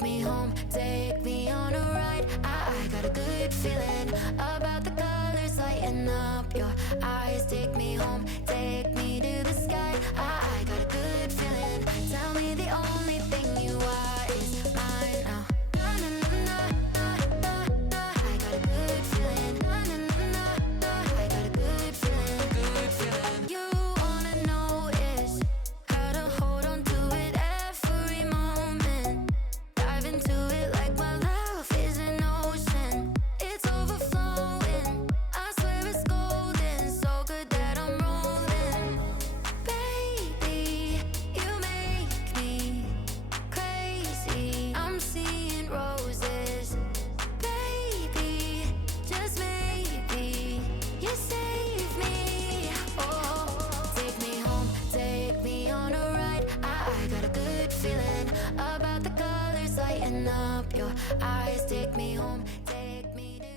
take me home, take me on a ride. I got a good feeling about the colors lighting up your eyes. Take me home, take me to the sky. I got a good feeling. Tell me the only thing you are is mine now. Na na na na na na. I got a good feeling. Na na na na. I got a good feeling. Good feeling. You wanna know is how to hold on to it every moment. Dive into it like my love is an ocean. It's overflowing. I swear it's golden. So good that I'm rolling. Baby, you make me crazy. I'm seeing roses. Baby, just maybe you save me. Oh, take me home, take me on a ride. I got a good feeling about the colors lighting up your eyes. Take me home, take me to